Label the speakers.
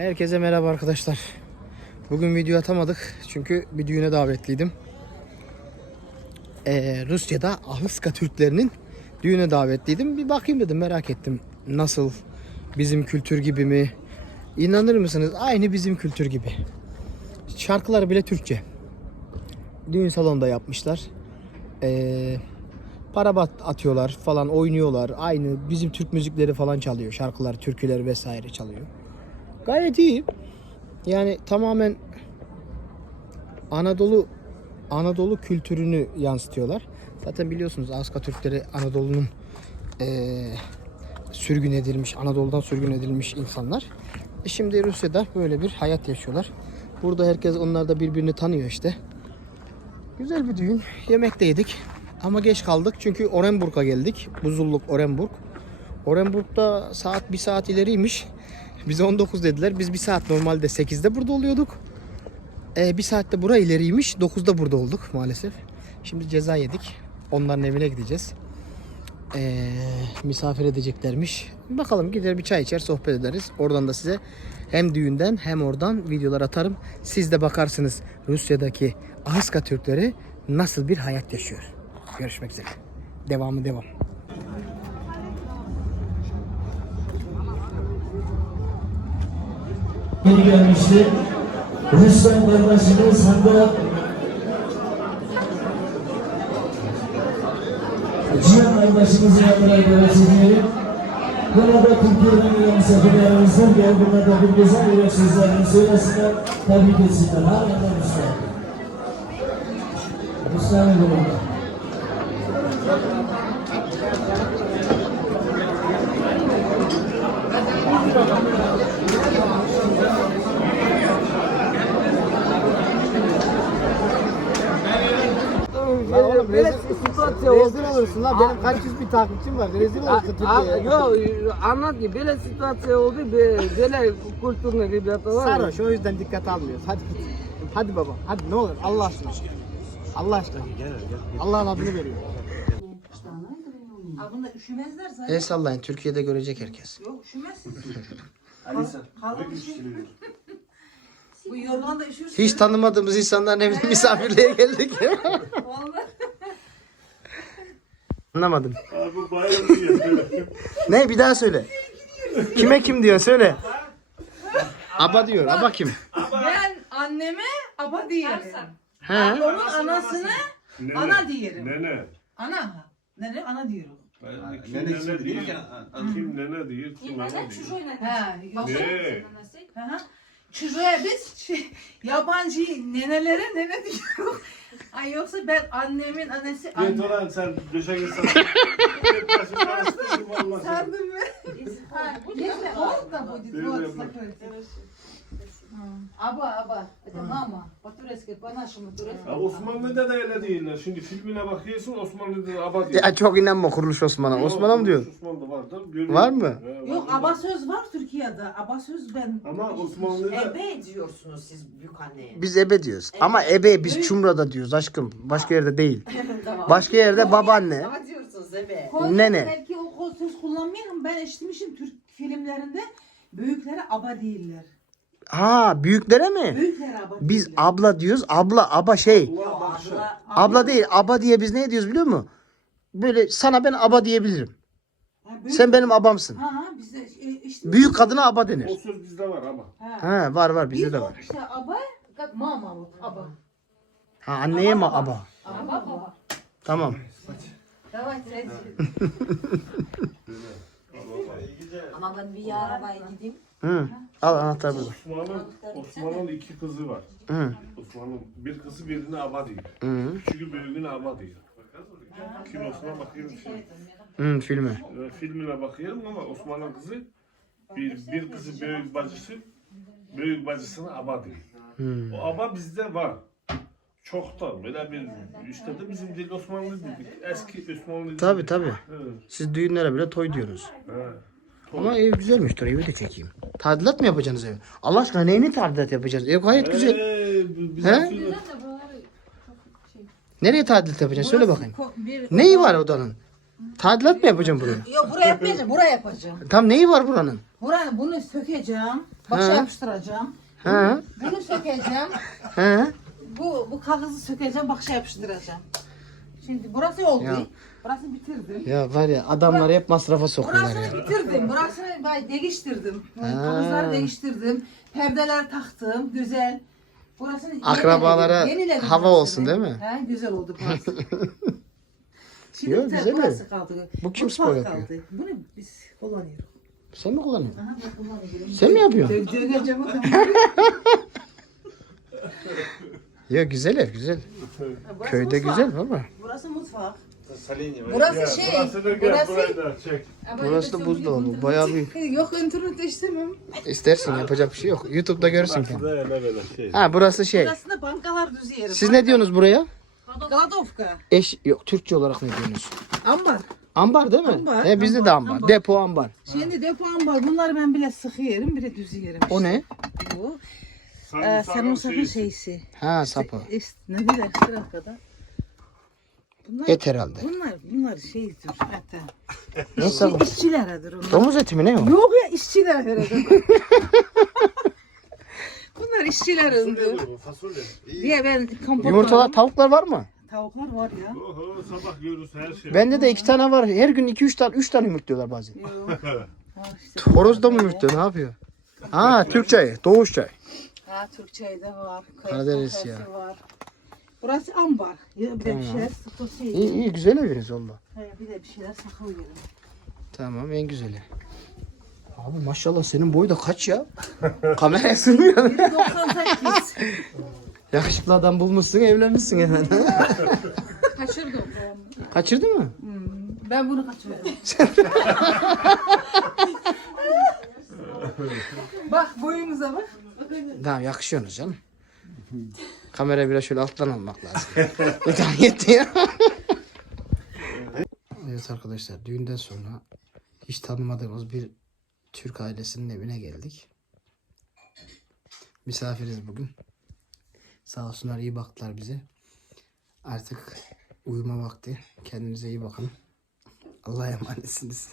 Speaker 1: Herkese merhaba arkadaşlar. Bugün video atamadık çünkü bir düğüne davetliydim. Ee, Rusya'da Ahıska Türklerinin düğüne davetliydim. Bir bakayım dedim merak ettim. Nasıl? Bizim kültür gibi mi? İnanır mısınız? Aynı bizim kültür gibi. Şarkıları bile Türkçe. Düğün salonunda yapmışlar. Ee, para bat- atıyorlar falan oynuyorlar. Aynı bizim Türk müzikleri falan çalıyor. Şarkılar, türküler vesaire çalıyor. Gayet iyi. Yani tamamen Anadolu Anadolu kültürünü yansıtıyorlar. Zaten biliyorsunuz Aska Türkleri Anadolu'nun eee, sürgün edilmiş, Anadolu'dan sürgün edilmiş insanlar. E şimdi Rusya'da böyle bir hayat yaşıyorlar. Burada herkes onlar da birbirini tanıyor işte. Güzel bir düğün. Yemek de yedik. Ama geç kaldık çünkü Orenburg'a geldik. Buzulluk Orenburg. Orenburg'da saat bir saat ileriymiş. Bize 19 dediler. Biz bir saat normalde 8'de burada oluyorduk. Ee, bir saatte bura ileriymiş. 9'da burada olduk maalesef. Şimdi ceza yedik. Onların evine gideceğiz. Ee, misafir edeceklermiş. Bakalım gider bir çay içer sohbet ederiz. Oradan da size hem düğünden hem oradan videolar atarım. Siz de bakarsınız Rusya'daki Ahıska Türkleri nasıl bir hayat yaşıyor. Görüşmek üzere. Devamı devam.
Speaker 2: Yeni gelmişti. Rüstem kardeşimiz Hande Cihan kardeşimizin adına davet ediyorum. Burada Türkiye'den gelen misafirlerimizden gel bunlar da bir güzel yürek sözlerini söylesinler, tebrik etsinler. Harbiden Rüstem. Rüstem'in durumda.
Speaker 1: oğlum, rezil, rezil olursun lan. Benim kaç yüz bir takipçim var. Rezil olursun Türkiye'ye.
Speaker 3: Yok anlat ki böyle situasyon oldu böyle kültürlü ribata var.
Speaker 1: Sarhoş o yüzden dikkat almıyoruz. Hadi git. Hadi baba. Hadi ne olur Allah aşkına. Allah aşkına. Allah'ın adını veriyor.
Speaker 4: Ha bunda üşümezler zaten.
Speaker 1: El sallayın. Türkiye'de görecek herkes.
Speaker 4: Yok üşümezsin. Şey. Bu yorgan da.
Speaker 1: Hiç tanımadığımız insanların evine misafirliğe geldik.
Speaker 4: Vallahi.
Speaker 1: Anlamadım.
Speaker 5: Abi bayram diyor.
Speaker 1: Ne bir daha söyle. Kime kim diyor söyle. Aba diyor. Aba kim?
Speaker 4: Ben anneme aba diyelim.
Speaker 1: He.
Speaker 4: Onun anasını
Speaker 5: Nene.
Speaker 4: ana diyelim.
Speaker 5: Nene.
Speaker 4: Ana. Nene ana diyorum.
Speaker 5: Kim nene diyor? Kim nene diyor? Kim ana diyor?
Speaker 4: Ha, yok.
Speaker 5: Ne?
Speaker 4: Aha. Çocuğa biz şey, yabancı nenelere nene diyoruz. Ay yoksa ben annemin annesi
Speaker 5: Git
Speaker 4: anne.
Speaker 5: ulan sen döşek insan. Git başını karıştırdın vallahi.
Speaker 4: Sardın mı? Ha, Если он да будет,
Speaker 5: Evet,
Speaker 4: вот
Speaker 5: evet.
Speaker 4: закройте.
Speaker 6: Аба, аба. Это мама. По-турецки, по-нашему турецки.
Speaker 5: Ya Osmanlı'da da öyle değiller. Şimdi filmine bakıyorsun Osmanlı'da da aba diyor.
Speaker 1: Ya çok inanma kuruluş Osman'a. Osman'a mı diyor?
Speaker 5: Osmanlı'da vardır. görüyorum.
Speaker 1: Var mı?
Speaker 5: He,
Speaker 4: Yok
Speaker 5: var.
Speaker 4: aba söz var Türkiye'de. Aba söz ben.
Speaker 5: Ama Osmanlı'da
Speaker 7: Ebe diyorsunuz siz büyük anneye.
Speaker 1: Biz ebe diyoruz. Ama ebe biz Çumra'da diyoruz aşkım. Başka yerde değil. Başka yerde babaanne.
Speaker 7: Ama diyorsunuz ebe.
Speaker 4: Konya'da
Speaker 1: Nene.
Speaker 4: Belki o o söz kullanmayalım. Ben eşitmişim Türk filmlerinde. Büyüklere aba değiller.
Speaker 1: Ha büyüklere mi?
Speaker 4: Büyüklere aba
Speaker 1: Biz
Speaker 4: değiller.
Speaker 1: abla diyoruz. Abla aba şey.
Speaker 5: Allah bakışı.
Speaker 1: Abla değil. Aba diye biz ne diyoruz biliyor musun? Böyle sana ben aba diyebilirim.
Speaker 4: Ha, büyük-
Speaker 1: Sen benim abamsın.
Speaker 4: Ha ha bizde e, işte.
Speaker 1: Büyük kadına aba
Speaker 5: O
Speaker 1: denir.
Speaker 5: söz bizde var ama.
Speaker 4: Ha.
Speaker 1: Ha var var bizde
Speaker 4: Biz
Speaker 1: de
Speaker 4: o
Speaker 1: var.
Speaker 4: işte aba
Speaker 6: Как мама вот, аба.
Speaker 1: Ha anneye mi aba?
Speaker 6: Аба, баба.
Speaker 1: Tamam.
Speaker 6: Давайте, güzel.
Speaker 7: Ama ben bir arabaya gideyim.
Speaker 1: Hı. Al anahtarımızı.
Speaker 5: Osman'ın Osman'ın iki kızı var.
Speaker 1: Hı.
Speaker 5: Osman'ın bir kızı birine ava diyor.
Speaker 1: Hı.
Speaker 5: Çünkü birine ava diyor. Kinosuna bakıyorum şimdi.
Speaker 1: Hı, filmi.
Speaker 5: Ee, Filmine bakıyorum ama Osman'ın kızı bir, bir kızı büyük bacısı büyük bacısına aba diyor.
Speaker 1: Hı.
Speaker 5: O aba bizde var. Çoktan böyle bir işte de bizim dil Osmanlı dedik. Eski Osmanlı.
Speaker 1: Tabii tabii.
Speaker 5: Evet.
Speaker 1: Siz düğünlere bile toy diyorsunuz.
Speaker 5: Evet.
Speaker 1: Ama ev güzelmiş. Dur evi de çekeyim. Tadilat mı yapacaksınız evi? Allah aşkına neyini tadilat yapacağız? Ev gayet güzel.
Speaker 5: Ee, bizim
Speaker 1: He?
Speaker 5: film-
Speaker 1: Nereye tadilat yapacaksın? Söyle bakayım.
Speaker 4: Bir,
Speaker 1: Neyi var odanın? Tadilat mı yapacağım buraya?
Speaker 4: Yok buraya yapmayacağım, buraya yapacağım.
Speaker 1: Tam neyi var buranın?
Speaker 4: Buraya bunu sökeceğim, başa yapıştıracağım.
Speaker 1: He?
Speaker 4: Bunu sökeceğim,
Speaker 1: He?
Speaker 4: bu bu kağıdı sökeceğim, başa yapıştıracağım. Şimdi burası oldu.
Speaker 1: Ya.
Speaker 4: Burası bitirdim.
Speaker 1: Ya var ya adamları hep masrafa sokuyorlar ya.
Speaker 4: Burasını bitirdim. Burasını ben değiştirdim.
Speaker 1: Ha.
Speaker 4: Kağıtları değiştirdim. Perdeler taktım. Güzel. Burasını
Speaker 1: Akrabalara
Speaker 4: yeniledim, yeniledim
Speaker 1: hava
Speaker 4: burasını.
Speaker 1: olsun değil mi?
Speaker 4: He, güzel oldu burası. Şimdi
Speaker 1: Yok,
Speaker 4: bir
Speaker 1: güzel ev.
Speaker 4: burası kaldı.
Speaker 1: Bu kim
Speaker 4: Mutfak
Speaker 1: spor yapıyor?
Speaker 4: Kaldı. Bunu biz kullanıyoruz.
Speaker 1: Sen mi kullanıyorsun?
Speaker 4: Aha, ben kullanıyorum.
Speaker 1: Sen mi yapıyorsun?
Speaker 4: Döveceğim o zaman.
Speaker 1: Ya güzel ev güzel.
Speaker 4: Burası
Speaker 1: Köyde
Speaker 4: mutfak.
Speaker 1: güzel baba.
Speaker 4: Burası mutfak. Burası şey,
Speaker 5: Burası da gel
Speaker 4: burası-
Speaker 5: burayı da çek.
Speaker 1: Burası da buzdolabı. Bayağı büyük.
Speaker 4: Yok internette istemem.
Speaker 1: İstersin yapacak bir şey yok. YouTube'da görürsün kendin.
Speaker 5: Böyle böyle şey.
Speaker 1: Ha burası şey.
Speaker 4: Burası da bankalar düzü yeri.
Speaker 1: Siz ne diyorsunuz buraya?
Speaker 4: Galadovka.
Speaker 1: Eş yok Türkçe olarak ne diyorsunuz?
Speaker 4: Ambar.
Speaker 1: Ambar değil mi?
Speaker 4: Ambar,
Speaker 1: He bizde de
Speaker 4: ambar,
Speaker 1: ambar.
Speaker 4: ambar.
Speaker 1: Depo ambar.
Speaker 4: Şimdi depo ambar. Bunları ben bile sıkı yerim, bile düzü yerim.
Speaker 1: O ne?
Speaker 4: Bu. Ee,
Speaker 5: sarı
Speaker 4: sarımsakın
Speaker 5: şeysi.
Speaker 4: şeysi.
Speaker 1: Ha sapı.
Speaker 4: Ne güzel işte arkada. Bunlar,
Speaker 1: Et herhalde.
Speaker 4: bunlar, bunlar şeydir. Hatta.
Speaker 1: Ne sapı?
Speaker 4: İşçileredir onlar.
Speaker 1: Domuz eti mi ne o?
Speaker 4: Yok ya işçiler herhalde. bunlar işçilerin.
Speaker 5: Bu Fasulye.
Speaker 4: Diye ben kompot
Speaker 1: Yumurtalar tavuklar var mı?
Speaker 4: Tavuklar var ya.
Speaker 5: Oho sabah görürüz her şey.
Speaker 1: Bende de iki tane var. Her gün iki üç tane, üç tane yumurtluyorlar bazen.
Speaker 4: Yok. Ha, işte
Speaker 1: Horoz da mı yumurtluyor? Ne yapıyor? Ha Türk çayı, doğuş çayı.
Speaker 4: Ha Türk çayı da var.
Speaker 1: Karadeniz ya.
Speaker 4: Var. Burası ambar. Bir de bir şeyler sıkı şey.
Speaker 1: İyi iyi güzel eviniz.
Speaker 4: He, Bir de bir şeyler saklıyorum.
Speaker 1: Tamam en güzeli. Abi maşallah senin boyu da kaç ya? Kameraya sığmıyor.
Speaker 4: 98.
Speaker 1: Yakışıklı adam bulmuşsun evlenmişsin hemen.
Speaker 4: Kaçırdım.
Speaker 1: Kaçırdı mı?
Speaker 4: Ben bunu kaçırdım. bak boyumuza bak.
Speaker 1: Tamam yakışıyorsunuz canım. Kamerayı biraz şöyle alttan almak lazım. Tane yetti ya. evet arkadaşlar düğünden sonra hiç tanımadığımız bir Türk ailesinin evine geldik. Misafiriz bugün. Sağ olsunlar iyi baktılar bize. Artık uyuma vakti. Kendinize iyi bakın. Allah'a emanetsiniz.